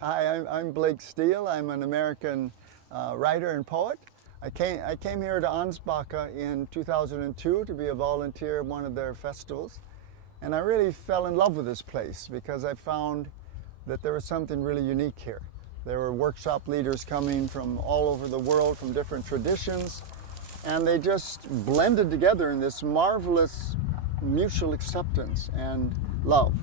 Hi, I'm Blake Steele. I'm an American writer and poet. I came here to Ängsbacka in 2002 to be a volunteer at one of their festivals. And I really fell in love with this place because I found that there was something really unique here. There were workshop leaders coming from all over the world, from different traditions, and they just blended together in this marvelous mutual acceptance and love.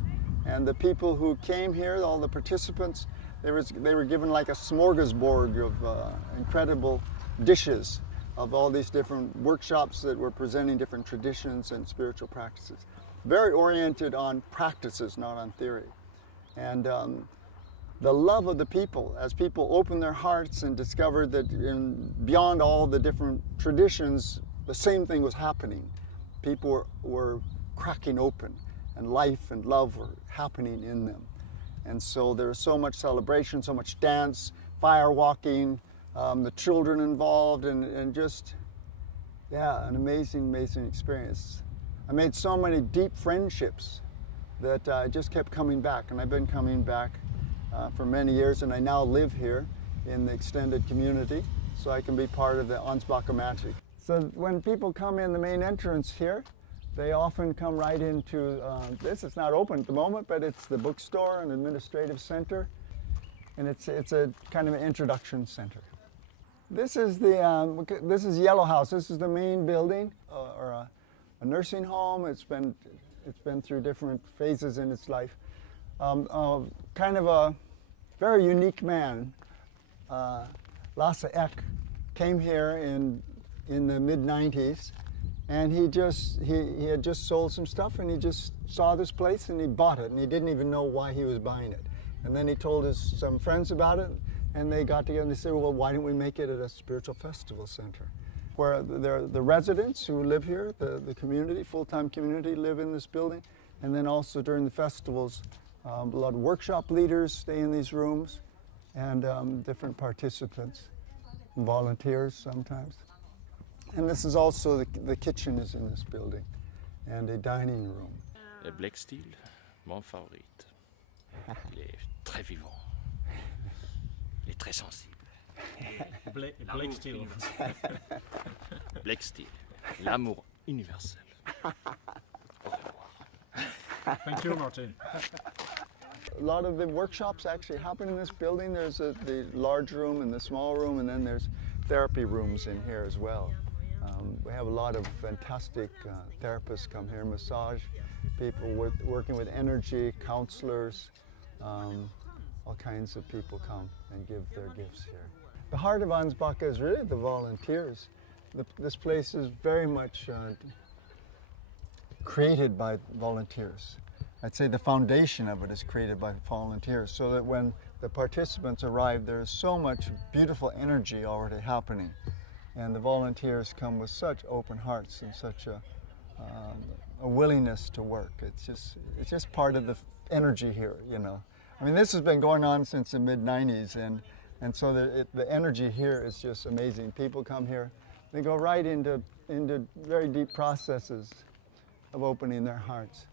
And the people who came here, all the participants, they were given like a smorgasbord of incredible dishes of all these different workshops that were presenting different traditions and spiritual practices. Very oriented on practices, not on theory. And the love of the people, as people opened their hearts and discovered that beyond all the different traditions, the same thing was happening. People were cracking open, and life and love were happening in them. And so there was so much celebration, so much dance, fire walking, the children involved, and just, yeah, an amazing, amazing experience. I made so many deep friendships that I just kept coming back, and I've been coming back for many years, and I now live here in the extended community, so I can be part of the Ängsbacka magic. So when people come in the main entrance here, they often come right into this. It's not open at the moment, but it's the bookstore and administrative center, and it's a kind of an introduction center. This is Yellow House. This is the main building, or a nursing home. It's been through different phases in its life. Kind of a very unique man, Lasse Ek, came here in the mid-90s, and he had just sold some stuff, and he just saw this place and he bought it, and he didn't even know why he was buying it. And then he told some friends about it, and they got together and they said, well, why don't we make it at a spiritual festival center? Where the residents who live here, the community, full-time community, live in this building. And then also during the festivals, a lot of workshop leaders stay in these rooms, and different participants, volunteers sometimes. And this is also, the kitchen is in this building, and a dining room. Blake Steele, mon favorite. Il est très vivant. Il est très sensible. Blake Steele. Blake Steele, l'amour universel. Au revoir. Thank you, Martin. A lot of the workshops actually happen in this building. There's the large room and the small room, and then there's therapy rooms in here as well. We have a lot of fantastic therapists come here, massage people working with energy, counselors, all kinds of people come and give their gifts here. The heart of Ängsbacka is really the volunteers. This place is very much created by volunteers. I'd say the foundation of it is created by volunteers, so that when the participants arrive, there's so much beautiful energy already happening. And the volunteers come with such open hearts and such a willingness to work. It's just part of the energy here, you know. I mean, this has been going on since the mid-90s, and so the energy here is just amazing. People come here, they go right into very deep processes of opening their hearts.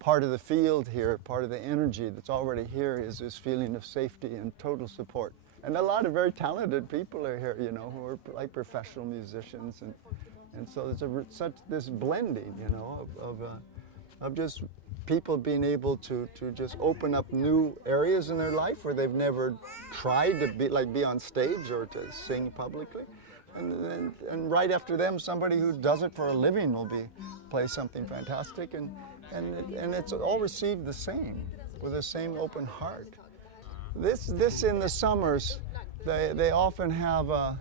Part of the field here, part of the energy that's already here is this feeling of safety and total support. And a lot of very talented people are here, you know, who are like professional musicians, and so there's such this blending, you know, of just people being able to just open up new areas in their life where they've never tried to be on stage or to sing publicly. And right after them, somebody who does it for a living will play something fantastic, and it's all received the same, with the same open heart. This in the summers, they often have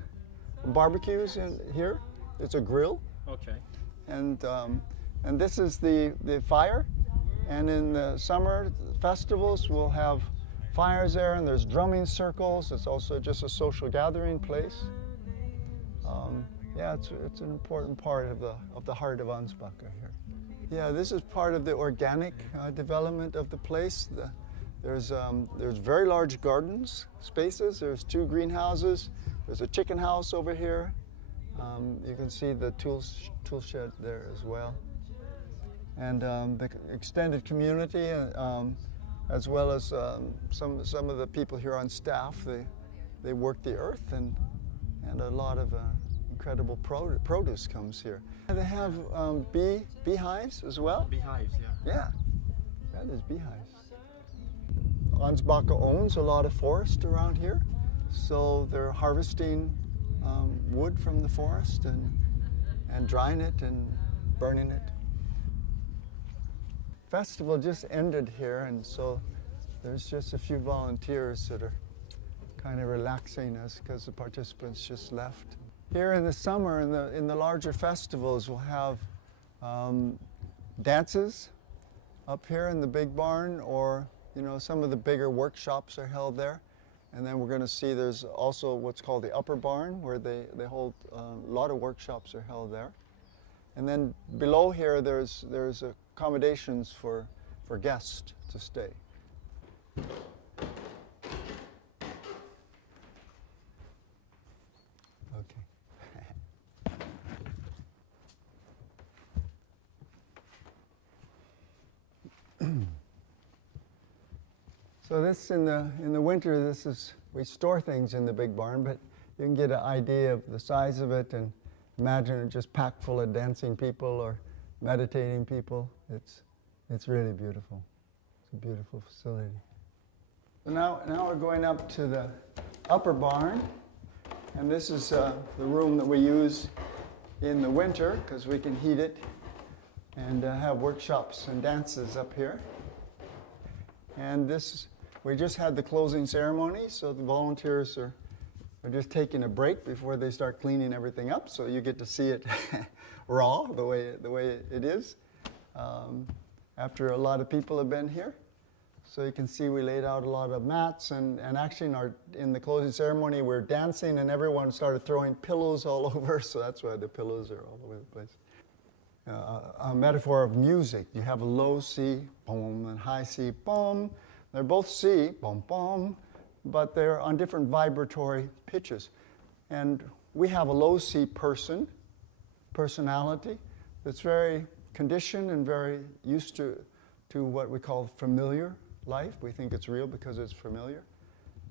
barbecues in here. It's a grill. Okay. And this is the fire. And in the summer festivals, we'll have fires there, and there's drumming circles. It's also just a social gathering place. Yeah, it's an important part of the heart of Ängsbacka here. Yeah, this is part of the organic development of the place. There's very large gardens, spaces. There's 2 greenhouses. There's a chicken house over here. You can see the tool shed there as well. and the extended community, as well as some of the people here on staff. They work the earth, and a lot of incredible produce comes here. And they have beehives as well. Beehives, yeah. Yeah, that is beehives. Ängsbacka owns a lot of forest around here, so they're harvesting wood from the forest and drying it and burning it. Festival just ended here, and so there's just a few volunteers that are kind of relaxing us because the participants just left. Here in the summer, in the larger festivals, we'll have dances up here in the big barn, or some of the bigger workshops are held there. And then we're going to see there's also what's called the upper barn, where they hold a lot of workshops are held there. And then below here there's accommodations for guests to stay. Okay. So this in the winter, we store things in the big barn, but you can get an idea of the size of it and imagine it just packed full of dancing people or meditating people. It's really beautiful. It's a beautiful facility. So now we're going up to the upper barn, and this is the room that we use in the winter because we can heat it and have workshops and dances up here. And we just had the closing ceremony, so the volunteers are just taking a break before they start cleaning everything up, so you get to see it raw, the way it is, after a lot of people have been here. So you can see we laid out a lot of mats, and actually in the closing ceremony we're dancing and everyone started throwing pillows all over, so that's why the pillows are all over the place. A metaphor of music. You have a low C, boom, and high C, boom. They're both C, boom, boom, but they're on different vibratory pitches. And we have a low C personality that's very conditioned and very used to what we call familiar life. We think it's real because it's familiar.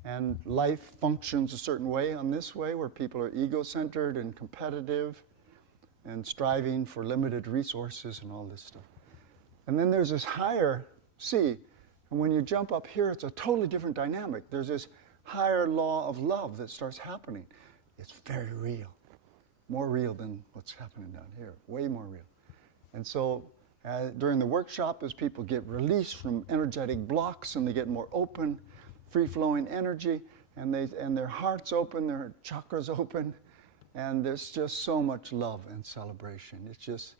And life functions a certain way on this way, where people are ego-centered and competitive and striving for limited resources and all this stuff. And then there's this higher C, and when you jump up here, it's a totally different dynamic. There's this higher law of love that starts happening. It's very real, more real than what's happening down here, way more real. And so during the workshop, as people get released from energetic blocks and they get more open, free-flowing energy, and their hearts open, their chakras open, and there's just so much love and celebration. It's just,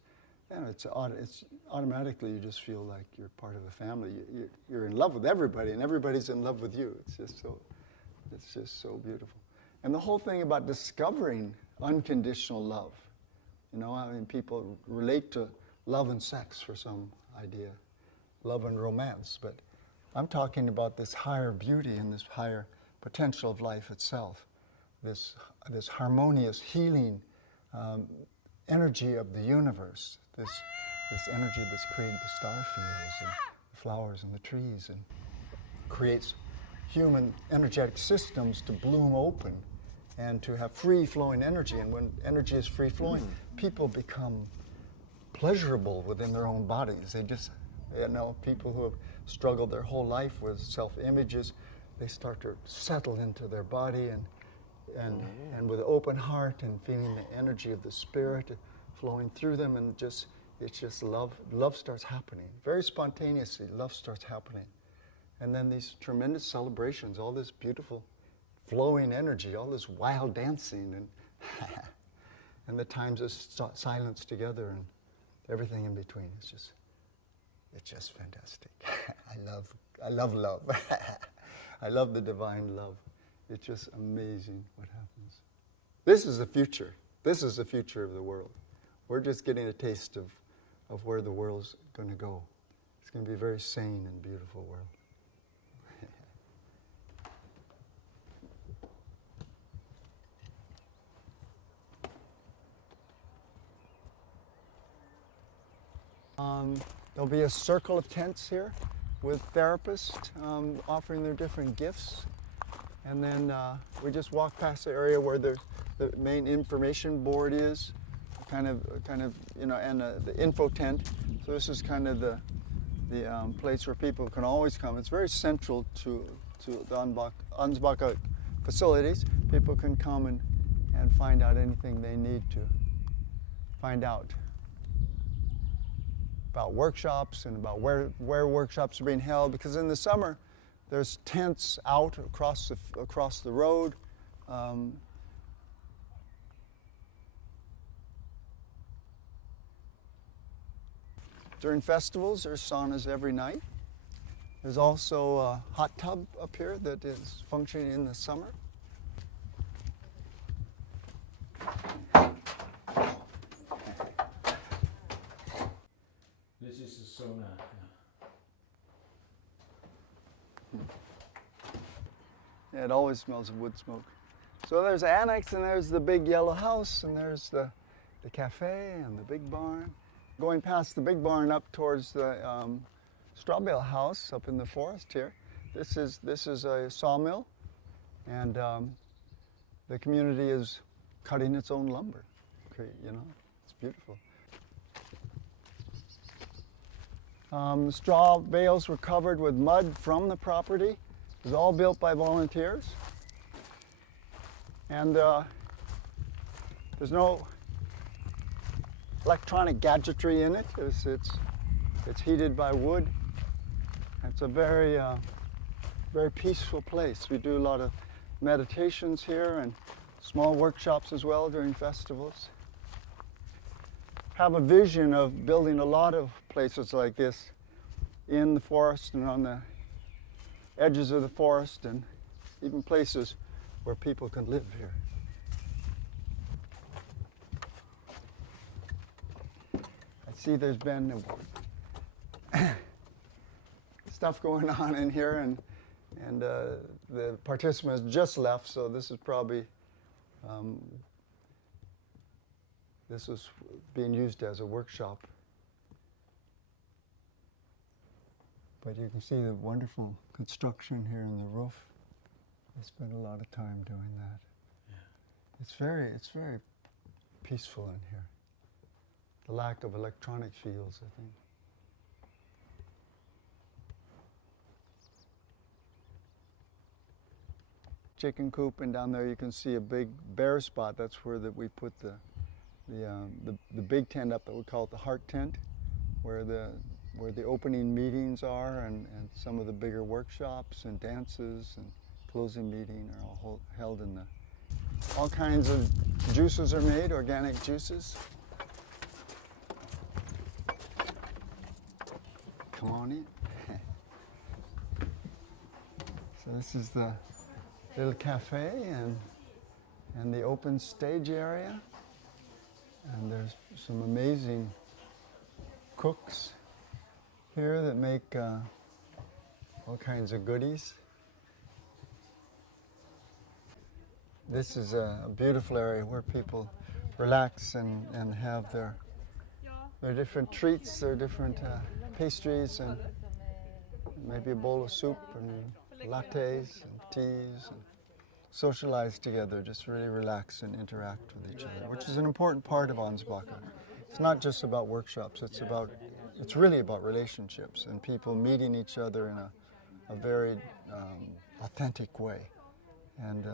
it's automatically you just feel like you're part of a family. You're in love with everybody, and everybody's in love with you. It's just so beautiful. And the whole thing about discovering unconditional love. People relate to love and sex for some idea, love and romance, but I'm talking about this higher beauty and this higher potential of life itself. This harmonious, healing energy of the universe, this energy that's created the star fields and the flowers and the trees, and creates human energetic systems to bloom open and to have free-flowing energy. And when energy is free-flowing, people become pleasurable within their own bodies. They just, people who have struggled their whole life with self-images, they start to settle into their body and with an open heart and feeling the energy of the spirit flowing through them, and it's just love. Love starts happening. Very spontaneously, love starts happening. And then these tremendous celebrations, all this beautiful flowing energy, all this wild dancing, and the times of silence together and everything in between. It's just fantastic. I love love. I love the divine love. It's just amazing what happens. This is the future. This is the future of the world. We're just getting a taste of where the world's going to go. It's going to be a very sane and beautiful world. There'll be a circle of tents here with therapists offering their different gifts. And then we just walk past the area where the main information board is, kind of, you know, and the info tent. So this is kind of the place where people can always come. It's very central to the Ängsbacka facilities. People can come and find out anything they need to find out about workshops and about where workshops are being held, because in the summer there's tents out across the road. During festivals, there's saunas every night. There's also a hot tub up here that is functioning in the summer. This is the sauna. Yeah, it always smells of wood smoke. So there's the annex, and there's the big yellow house, and there's the cafe and the big barn. Going past the big barn up towards the straw bale house up in the forest here. This is a sawmill, and the community is cutting its own lumber. You know, it's beautiful. The straw bales were covered with mud from the property. It was all built by volunteers. And there's no electronic gadgetry in it. It's heated by wood. It's a very peaceful place. We do a lot of meditations here and small workshops as well during festivals. Have a vision of building a lot of places like this in the forest and on the edges of the forest, and even places where people can live here. I see there's been stuff going on in here, and the participants just left, so this is probably this is being used as a workshop. But you can see the wonderful construction here in the roof. I spent a lot of time doing that. Yeah. It's very peaceful in here. The lack of electronic fields, I think. Chicken coop, and down there you can see a big bare spot. That's where we put the big tent up that we call it the heart tent, where the opening meetings are, and some of the bigger workshops and dances and closing meeting are all held in the. All kinds of juices are made, organic juices. Come on in. So this is the little cafe and the open stage area. And there's some amazing cooks here that make all kinds of goodies. This is a beautiful area where people relax and have their different treats, their different pastries, and maybe a bowl of soup and lattes and teas, and socialize together, just really relax and interact with each other, which is an important part of Ängsbacka. It's not just about workshops, it's really about relationships and people meeting each other in a very authentic way. And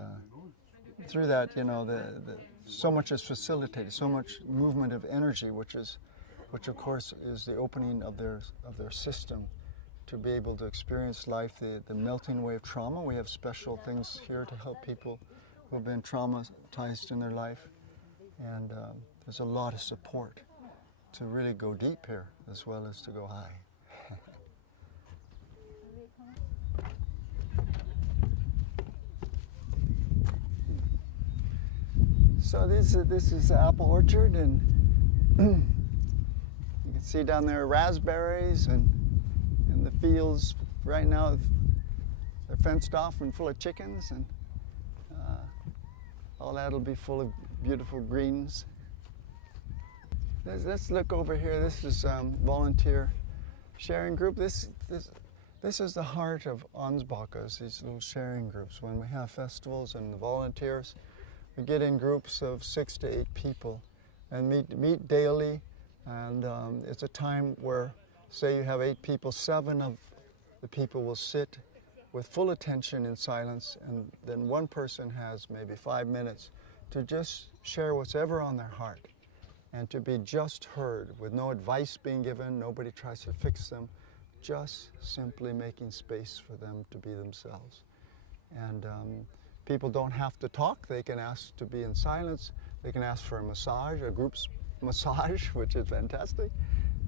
through that, you know, so much is facilitated, so much movement of energy, which of course is the opening of their system to be able to experience life, the melting away of trauma. We have special things here to help people who have been traumatized in their life. And there's a lot of support to really go deep here as well as to go high. So this is the apple orchard, and you can see down there raspberries, and the fields right now, they're fenced off and full of chickens, and all that'll be full of beautiful greens. Let's look over here. This is volunteer sharing group. This is the heart of Ängsbacka, these little sharing groups. When we have festivals and the volunteers, we get in groups of 6 to 8 people and meet daily. And it's a time where, say you have 8 people, 7 of the people will sit with full attention in silence, and then one person has maybe 5 minutes to just share what's ever on their heart and to be just heard with no advice being given. Nobody tries to fix them, just simply making space for them to be themselves. And people don't have to talk. They can ask to be in silence. They can ask for a massage, a group's massage, which is fantastic.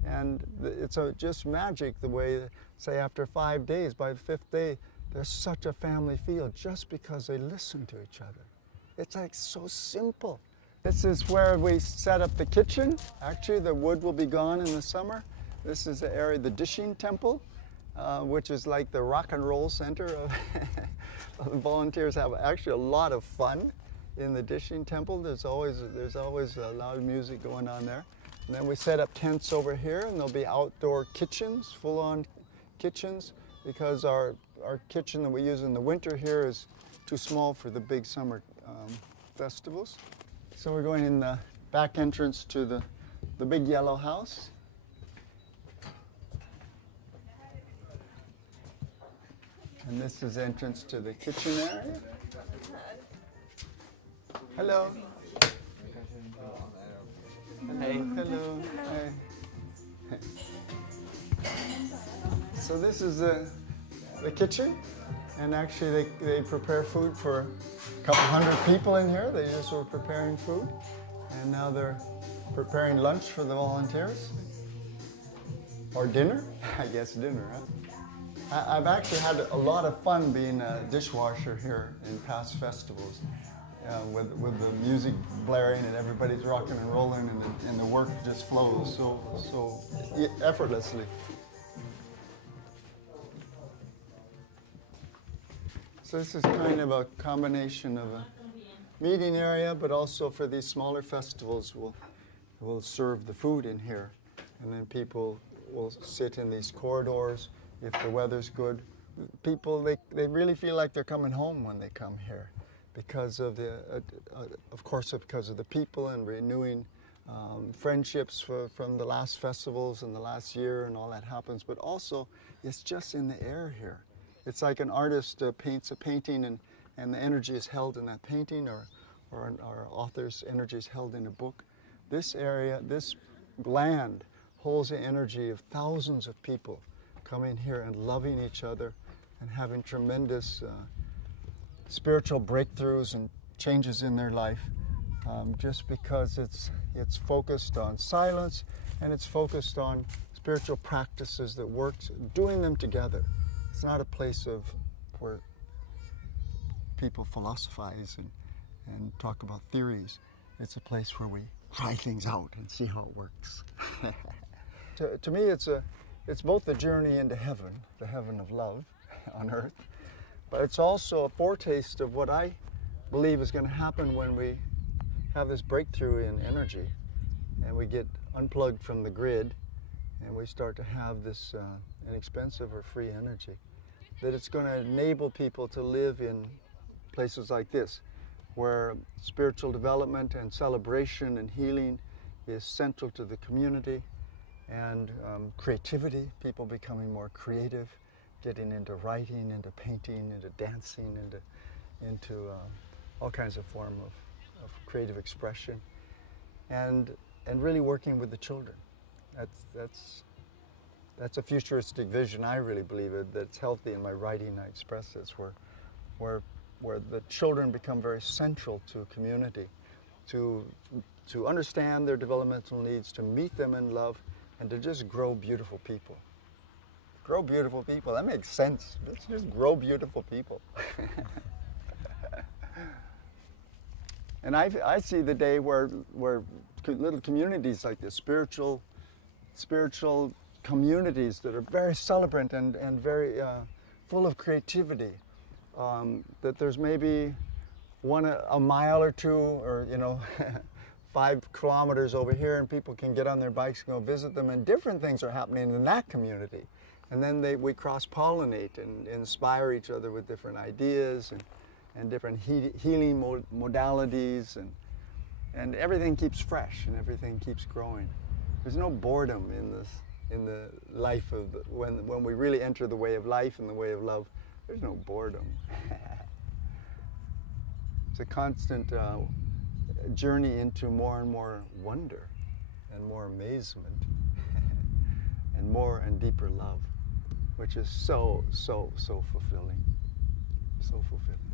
And it's just magic the way, say after 5 days, by the 5th day, there's such a family feel just because they listen to each other. It's like so simple. This is where we set up the kitchen. Actually, the wood will be gone in the summer. This is the area, the dishing temple, which is like the rock and roll center of the volunteers have actually a lot of fun in the dishing temple. There's always loud music going on there. And then we set up tents over here, and there'll be outdoor kitchens, full-on kitchens, because our kitchen that we use in the winter here is too small for the big summer festivals. So we're going in the back entrance to the big yellow house. And this is entrance to the kitchen area. Hello. Hey. Hello. Hey. So this is the kitchen, and actually they prepare food for a couple hundred people in here. They just were preparing food, and now they're preparing lunch for the volunteers. Or dinner? I guess dinner, huh? I've actually had a lot of fun being a dishwasher here in past festivals, with the music blaring and everybody's rocking and rolling, and the work just flows so effortlessly. So this is kind of a combination of a meeting area, but also for these smaller festivals, we'll serve the food in here, and then people will sit in these corridors. If the weather's good, people they really feel like they're coming home when they come here, because of because of the people and renewing friendships from the last festivals and the last year and all that happens. But also, it's just in the air here. It's like an artist paints a painting, and the energy is held in that painting, or our author's energy is held in a book. This area, this land, holds the energy of thousands of people coming here and loving each other and having tremendous spiritual breakthroughs and changes in their life, just because it's focused on silence, and it's focused on spiritual practices that work, doing them together. It's not a place where people philosophize and talk about theories. It's a place where we try things out and see how it works. To me, it's both the journey into heaven, the heaven of love on earth, but it's also a foretaste of what I believe is going to happen when we have this breakthrough in energy and we get unplugged from the grid and we start to have this inexpensive or free energy. That it's going to enable people to live in places like this, where spiritual development and celebration and healing is central to the community, and creativity, people becoming more creative, getting into writing, into painting, into dancing, into all kinds of form of creative expression, and really working with the children. That's a futuristic vision. I really believe it. That's healthy. In my writing, I express this, where the children become very central to community, to understand their developmental needs, to meet them in love, and to just grow beautiful people. Grow beautiful people. That makes sense. Let's just grow beautiful people. And I see the day where little communities like this, spiritual communities that are very celebrant and very full of creativity, that there's maybe a mile or two, or 5 kilometers over here, and people can get on their bikes and go visit them, and different things are happening in that community. And then we cross-pollinate and inspire each other with different ideas and different healing modalities, and everything keeps fresh and everything keeps growing. There's no boredom in the life of when we really enter the way of life and the way of love. There's no boredom. It's a constant journey into more and more wonder and more amazement and more and deeper love, which is so fulfilling. So fulfilling.